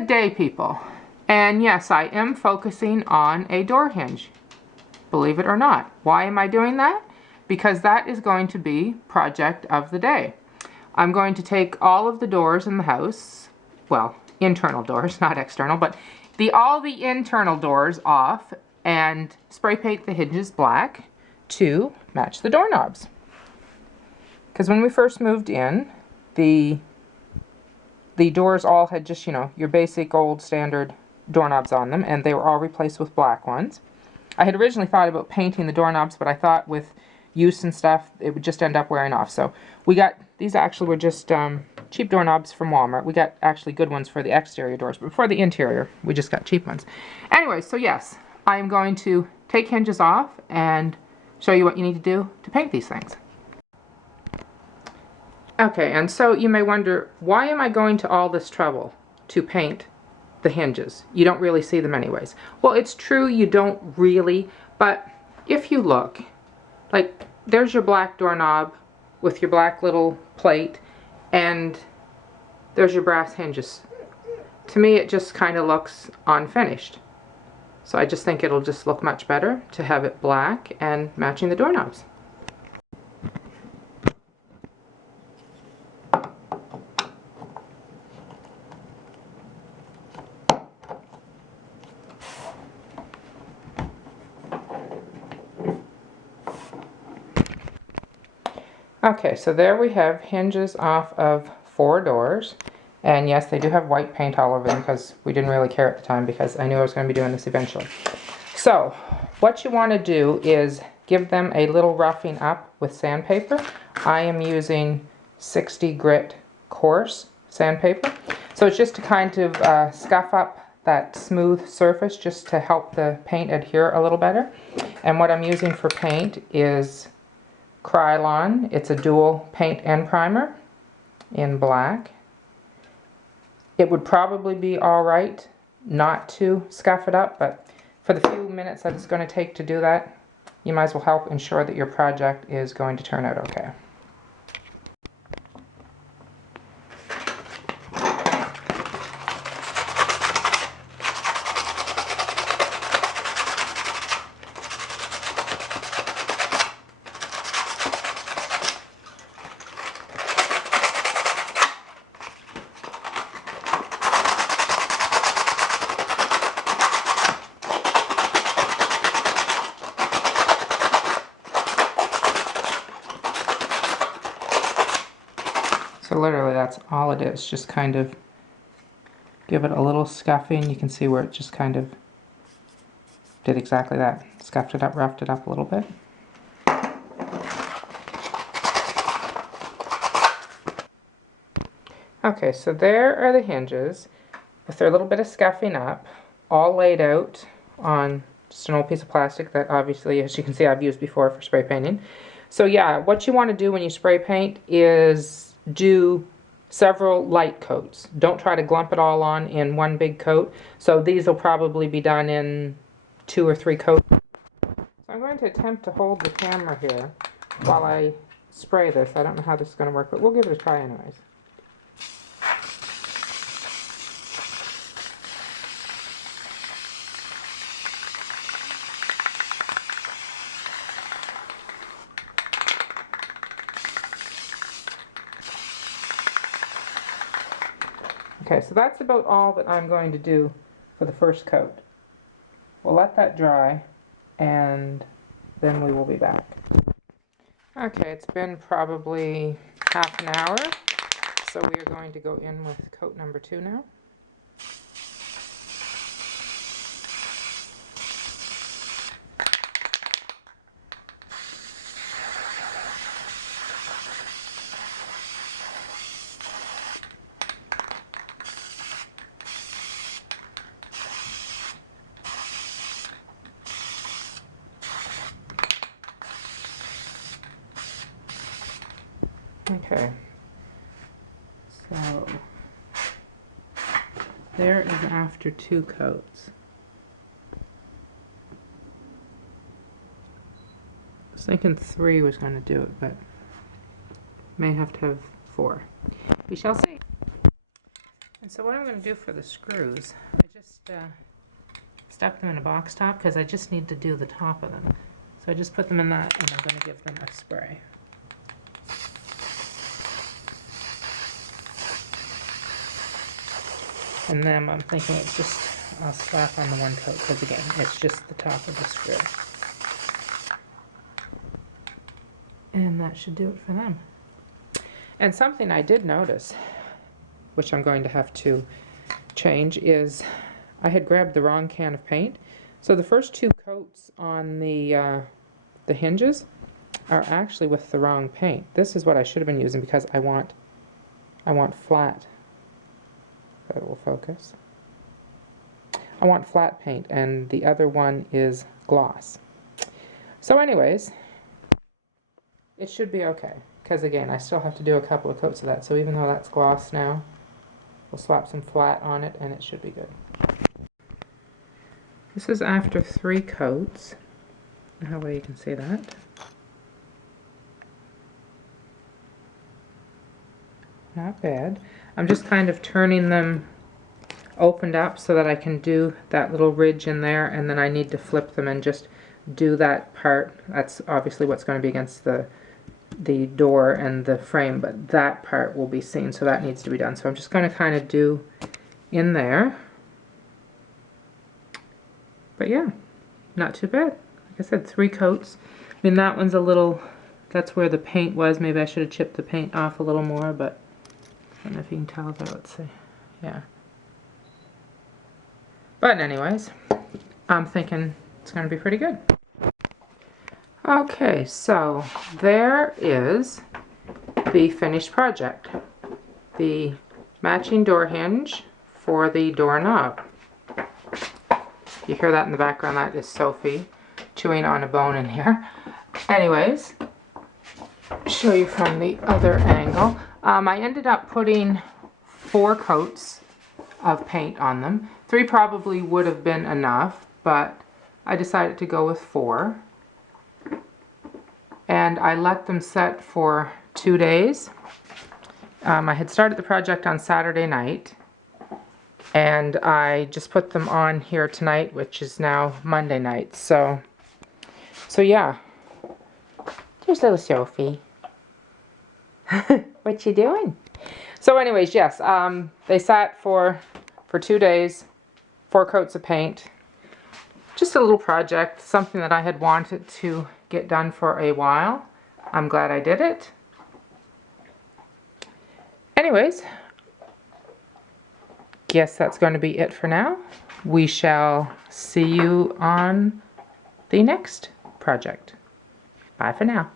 Good day, people. And yes, I am focusing on a door hinge, believe it or not. Why am I doing that? Because that is going to be project of the day. I'm going to take all of the doors in the house, well, internal doors, not external, but all the internal doors off and spray paint the hinges black to match the doorknobs. Because when we first moved in, the doors all had just, you know, your basic old standard doorknobs on them, and they were all replaced with black ones. I had originally thought about painting the doorknobs, but I thought with use and stuff, it would just end up wearing off. So we got, these actually were just cheap doorknobs from Walmart. We got actually good ones for the exterior doors, but for the interior, we just got cheap ones. Anyway, so yes, I am going to take hinges off and show you what you need to do to paint these things. Okay, and so you may wonder, why am I going to all this trouble to paint the hinges? You don't really see them anyways. Well, it's true you don't really, but if you look, like there's your black doorknob with your black little plate, and there's your brass hinges. To me, it just kind of looks unfinished. So I just think it'll just look much better to have it black and matching the doorknobs. Okay, so there we have hinges off of 4 doors. And yes, they do have white paint all over them because we didn't really care at the time because I knew I was going to be doing this eventually. So, what you want to do is give them a little roughing up with sandpaper. I am using 60 grit coarse sandpaper. So it's just to kind of scuff up that smooth surface just to help the paint adhere a little better. And what I'm using for paint is Krylon. It's a dual paint and primer in black. It would probably be alright not to scuff it up, but for the few minutes that it's going to take to do that, you might as well help ensure that your project is going to turn out okay. So literally that's all it is, just kind of give it a little scuffing. You can see where it just kind of did exactly that. Scuffed it up, roughed it up a little bit. Okay, so there are the hinges with their little bit of scuffing up, all laid out on just an old piece of plastic that obviously, as you can see, I've used before for spray painting. So yeah, what you want to do when you spray paint is do several light coats. Don't try to glump it all on in one big coat. So these will probably be done in 2 or 3 coats. So I'm going to attempt to hold the camera here while I spray this. I don't know how this is going to work, but we'll give it a try anyways. Okay, so that's about all that I'm going to do for the first coat. We'll let that dry, and then we will be back. Okay, it's been probably half an hour, so we are going to go in with coat number 2 now. Okay, so there is after 2 coats. I was thinking 3 was going to do it, but may have to have 4. We shall see. So what I'm going to do for the screws, I just stuck them in a box top because I just need to do the top of them. So I just put them in that, and I'm going to give them a spray. And then I'm thinking it's just, I'll slap on the one coat because again, it's just the top of the screw. And that should do it for them. And something I did notice, which I'm going to have to change, is I had grabbed the wrong can of paint. So the first two coats on the hinges are actually with the wrong paint. This is what I should have been using because I want flat. That will focus. I want flat paint, and the other one is gloss. So anyways, it should be okay. Because again, I still have to do a couple of coats of that. So even though that's gloss now, we'll slap some flat on it and it should be good. This is after 3 coats. How well you can see that. Not bad. I'm just kind of turning them opened up so that I can do that little ridge in there, and then I need to flip them and just do that part. That's obviously what's going to be against the door and the frame, but that part will be seen, so that needs to be done. So I'm just going to kind of do in there. But yeah, not too bad. Like I said, 3 coats. I mean, that one's a little, that's where the paint was. Maybe I should have chipped the paint off a little more, but I don't know if you can tell there. Let's see. Yeah. But anyways, I'm thinking it's going to be pretty good. Okay, so there is the finished project. The matching door hinge for the doorknob. You hear that in the background, that is Sophie chewing on a bone in here. Anyways, show you from the other angle. I ended up putting 4 coats of paint on them. 3 probably would have been enough, but I decided to go with 4. And I let them set for 2 days. I had started the project on Saturday night, and I just put them on here tonight, which is now Monday night. So yeah. There's little Sophie. What you doing? So anyways, yes, they sat for 2 days, 4 coats of paint. Just a little project, something that I had wanted to get done for a while. I'm glad I did it. Anyways, guess that's going to be it for now. We shall see you on the next project. Bye for now.